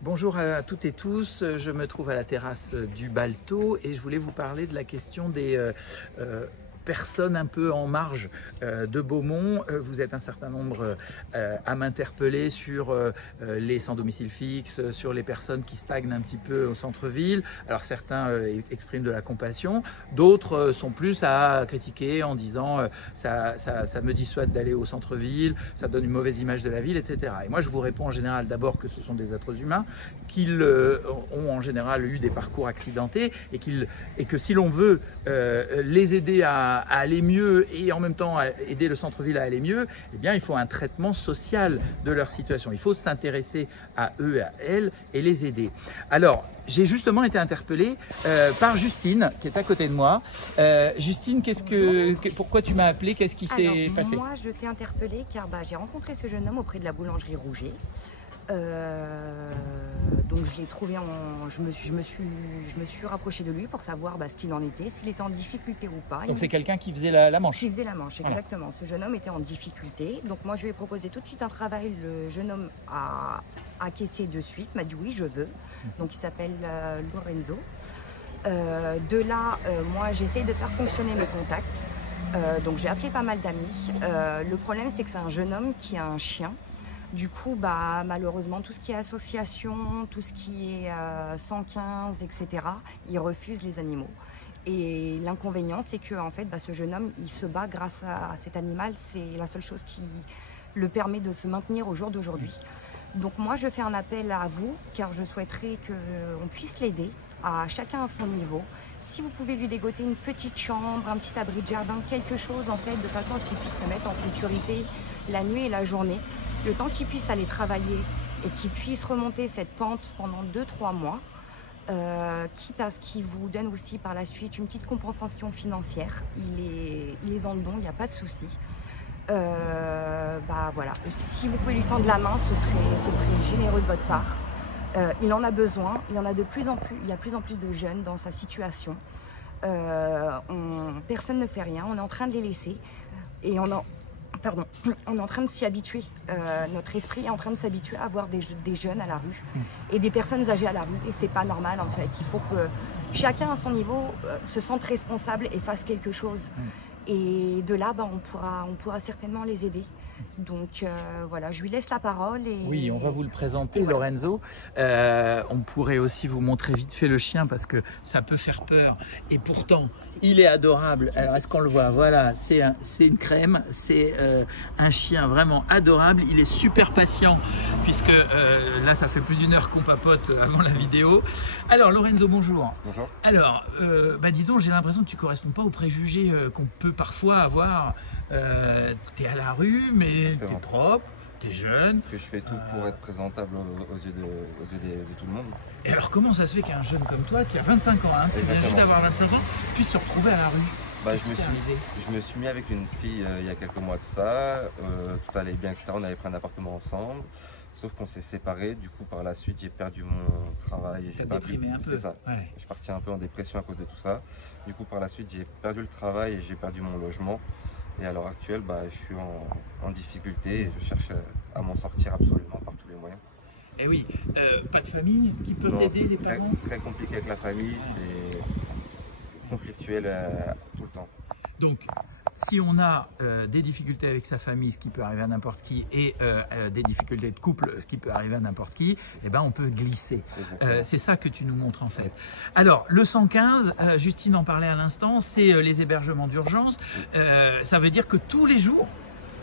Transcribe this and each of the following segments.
Bonjour à toutes et tous, je me trouve à la terrasse du Balto et je voulais vous parler de la question des personnes un peu en marge de Beaumont. Vous êtes un certain nombre à m'interpeller sur les sans domicile fixe, sur les personnes qui stagnent un petit peu au centre-ville. Alors certains expriment de la compassion, d'autres sont plus à critiquer en disant ça me dissuade d'aller au centre-ville, ça donne une mauvaise image de la ville, etc. Et moi je vous réponds en général d'abord que ce sont des êtres humains, qu'ils ont en général eu des parcours accidentés et que si l'on veut les aider à aller mieux et en même temps à aider le centre-ville à aller mieux, eh bien il faut un traitement social de leur situation. Il faut s'intéresser à eux et à elles et les aider. Alors, j'ai justement été interpellé par Justine qui est à côté de moi. Justine, pourquoi tu m'as appelé? Qu'est-ce qui s'est passé? Moi, je t'ai interpellé car j'ai rencontré ce jeune homme auprès de la boulangerie Rouget. Donc je l'ai trouvé je me suis rapprochée de lui pour savoir ce qu'il en était, s'il était en difficulté ou pas. Donc c'est quelqu'un qui faisait la manche. Qui faisait la manche, exactement. Voilà. Ce jeune homme était en difficulté. Donc moi je lui ai proposé tout de suite un travail. Le jeune homme a acquiescé de suite, m'a dit oui je veux. Donc il s'appelle Lorenzo. De là, moi j'essaye de faire fonctionner mes contacts. Donc j'ai appelé pas mal d'amis. Le problème c'est que c'est un jeune homme qui a un chien. Du coup, malheureusement, tout ce qui est association, tout ce qui est 115, etc., il refuse les animaux. Et l'inconvénient, c'est que en fait, ce jeune homme, il se bat grâce à cet animal. C'est la seule chose qui le permet de se maintenir au jour d'aujourd'hui. Donc moi, je fais un appel à vous, car je souhaiterais qu'on puisse l'aider, à chacun à son niveau. Si vous pouvez lui dégoter une petite chambre, un petit abri de jardin, quelque chose, en fait, de façon à ce qu'il puisse se mettre en sécurité la nuit et la journée, le temps qu'il puisse aller travailler et qu'il puisse remonter cette pente pendant 2-3 mois, quitte à ce qu'il vous donne aussi par la suite une petite compensation financière. Il est dans le don, il n'y a pas de souci. Voilà. Si vous pouvez lui tendre la main, ce serait généreux de votre part. Il en a besoin, il y a de plus en plus de jeunes dans sa situation. Personne ne fait rien, on est en train de les laisser et on est en train de s'y habituer. Notre esprit est en train de s'habituer à voir des jeunes à la rue et des personnes âgées à la rue. Et c'est pas normal en fait. Il faut que chacun à son niveau se sente responsable et fasse quelque chose. Et de là, on pourra certainement les aider. Donc voilà, je lui laisse la parole. Oui, on va vous le présenter, voilà. Lorenzo. On pourrait aussi vous montrer vite fait le chien parce que ça peut faire peur. Et pourtant, il est adorable. Alors, est-ce qu'on le voit? Voilà, c'est une crème. C'est un chien vraiment adorable. Il est super patient puisque là, ça fait plus d'1 heure qu'on papote avant la vidéo. Alors, Lorenzo, bonjour. Bonjour. Alors, dis donc, j'ai l'impression que tu ne corresponds pas aux préjugés qu'on peut parfois avoir. T'es à la rue, mais t'es propre, t'es jeune. Parce que je fais tout pour être présentable aux yeux de tout le monde. Et alors comment ça se fait qu'un jeune comme toi, qui a 25 ans, qui vient juste d'avoir 25 ans, puisse se retrouver à la rue? Je me suis mis avec une fille il y a quelques mois de ça, tout allait bien, etc. On avait pris un appartement ensemble, sauf qu'on s'est séparés. Du coup, par la suite, j'ai perdu mon travail. T'as déprimé un peu. C'est ça. Ouais. Je suis parti un peu en dépression à cause de tout ça. Du coup, par la suite, j'ai perdu le travail et j'ai perdu mon logement. Et à l'heure actuelle, je suis en difficulté et je cherche à m'en sortir absolument par tous les moyens. Et oui, pas de famille qui peut t'aider, les parents? Très compliqué avec la famille, c'est conflictuel tout le temps. Donc, si on a des difficultés avec sa famille, ce qui peut arriver à n'importe qui, et des difficultés de couple, ce qui peut arriver à n'importe qui, eh ben on peut glisser. C'est ça que tu nous montres en fait. Alors, le 115, Justine en parlait à l'instant, c'est les hébergements d'urgence. Ça veut dire que tous les jours,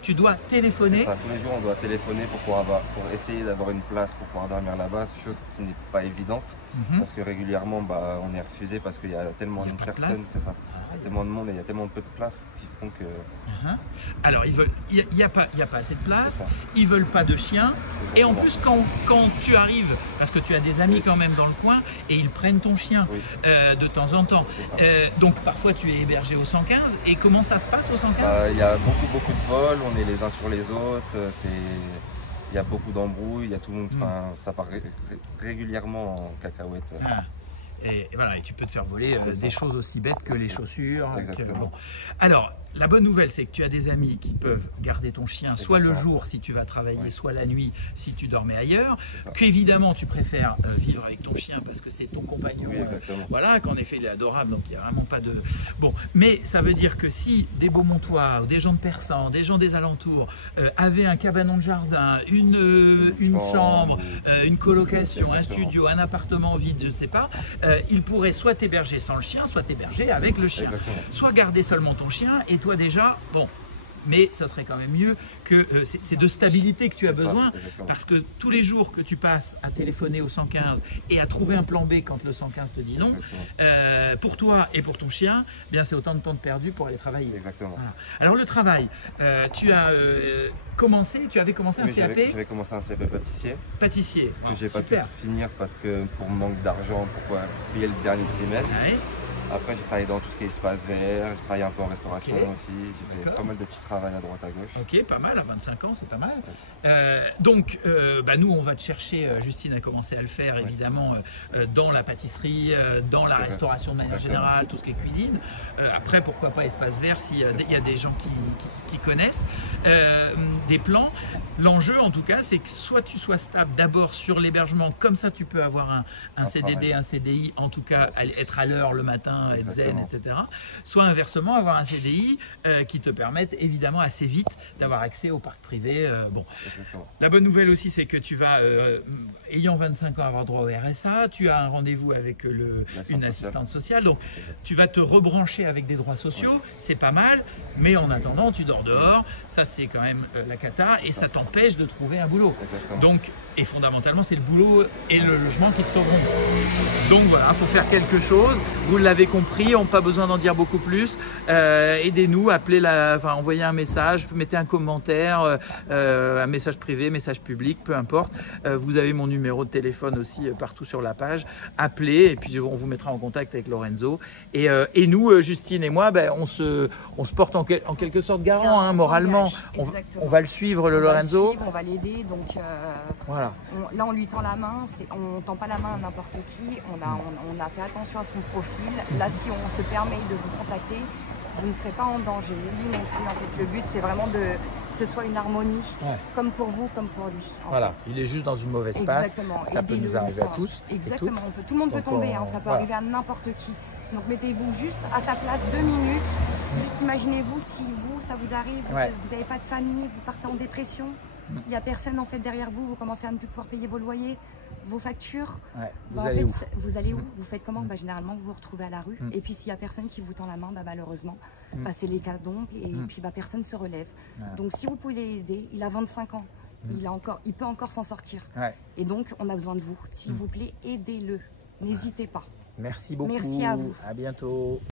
tu dois téléphoner. C'est ça, tous les jours on doit téléphoner pour essayer d'avoir une place pour pouvoir dormir là-bas, chose qui n'est pas évidente parce que régulièrement on est refusé parce qu'il y a tellement de personnes, c'est ça. Il y a tellement de monde et il y a tellement peu de places qui font que... Alors il n'y a pas assez de place, ils veulent pas de chien. Et en plus quand tu arrives, parce que tu as des amis quand même dans le coin, et ils prennent ton chien de temps en temps. Donc parfois tu es hébergé au 115. Et comment ça se passe au 115? Il y a beaucoup de vols, on est les uns sur les autres, il y a beaucoup d'embrouilles, il y a tout le monde, ça part régulièrement en cacahuète. Et voilà, et tu peux te faire voler des choses aussi bêtes que les chaussures. Exactement. Alors, la bonne nouvelle, c'est que tu as des amis qui peuvent garder ton chien, soit le jour si tu vas travailler, soit la nuit si tu dormais ailleurs. Qu'évidemment, tu préfères vivre avec ton chien parce que c'est ton compagnon. Voilà, qu'en effet, il est adorable, donc il n'y a vraiment pas de... Bon, mais ça veut dire que si des Beaumontois, ou des gens de Persan, des gens des alentours avaient un cabanon de jardin, une chambre, une colocation, un studio, un appartement vide, je ne sais pas, ils pourraient soit t'héberger sans le chien, soit t'héberger avec le chien. Soit garder seulement ton chien et toi déjà, bon, mais ça serait quand même mieux que c'est de stabilité que tu as besoin, parce que tous les jours que tu passes à téléphoner au 115 et à trouver un plan B quand le 115 te dit non, pour toi et pour ton chien, eh bien c'est autant de temps de perdu pour aller travailler. Exactement. Voilà. Alors le travail, tu as tu avais commencé un CAP. J'avais commencé un CAP pâtissier. Pâtissier, que j'ai pas pu finir parce que pour manque d'argent pour payer le dernier trimestre. Après, j'ai travaillé dans tout ce qui est espace vert, j'ai travaillé un peu en restauration aussi, j'ai fait pas mal de petits travaux à droite à gauche. Ok, pas mal, à 25 ans, c'est pas mal. Donc, nous, on va te chercher, Justine a commencé à le faire, évidemment, dans la pâtisserie, dans la restauration de manière générale, tout ce qui est cuisine. Après, pourquoi pas espace vert s'il y a des gens qui connaissent des plans. L'enjeu, en tout cas, c'est que soit tu sois stable d'abord sur l'hébergement, comme ça tu peux avoir un CDD, un CDI, en tout cas être à l'heure le matin, être zen, etc. Soit inversement, avoir un CDI qui te permette évidemment assez vite d'avoir accès au parc privé. Bon. La bonne nouvelle aussi, c'est que tu vas, ayant 25 ans, avoir droit au RSA, tu as un rendez-vous avec une assistante sociale, donc tu vas te rebrancher avec des droits sociaux, c'est pas mal, mais en attendant, tu dors dehors, ça c'est quand même la cata, et ça t'empêche de trouver un boulot. Donc, et fondamentalement, c'est le boulot et le logement qui te sauveront. Donc voilà, il faut faire quelque chose. Vous l'avez compris, on n'a pas besoin d'en dire beaucoup plus. Aidez-nous, envoyez un message, mettez un commentaire, un message privé, message public, peu importe. Vous avez mon numéro de téléphone aussi partout sur la page. Appelez et puis on vous mettra en contact avec Lorenzo. Et nous, Justine et moi, on se porte en quelque sorte garant, hein, moralement. On va le suivre, le Lorenzo. On va l'aider, donc voilà. Là on lui tend la main, on ne tend pas la main à n'importe qui, on a fait attention à son profil. Là si on se permet de vous contacter, vous ne serez pas en danger, lui non plus. En fait, le but c'est vraiment que ce soit une harmonie, comme pour vous, comme pour lui. Voilà, il est juste dans une mauvaise passe, ça peut nous arriver à tous. Exactement, tout le monde peut tomber, ça peut arriver à n'importe qui. Donc mettez-vous juste à sa place 2 minutes, juste imaginez-vous si ça vous arrive, vous n'avez pas de famille, vous partez en dépression, il n'y a personne en fait derrière vous, vous commencez à ne plus pouvoir payer vos loyers, vos factures. Vous allez où? Vous allez où? Vous faites comment? Généralement vous vous retrouvez à la rue, et puis s'il n'y a personne qui vous tend la main, malheureusement, c'est les cas d'ombre, et puis personne ne se relève. Donc si vous pouvez l'aider, il a 25 ans. Il peut encore s'en sortir. Et donc, on a besoin de vous. S'il vous plaît, aidez-le. N'hésitez pas. Merci beaucoup. Merci à vous. À bientôt.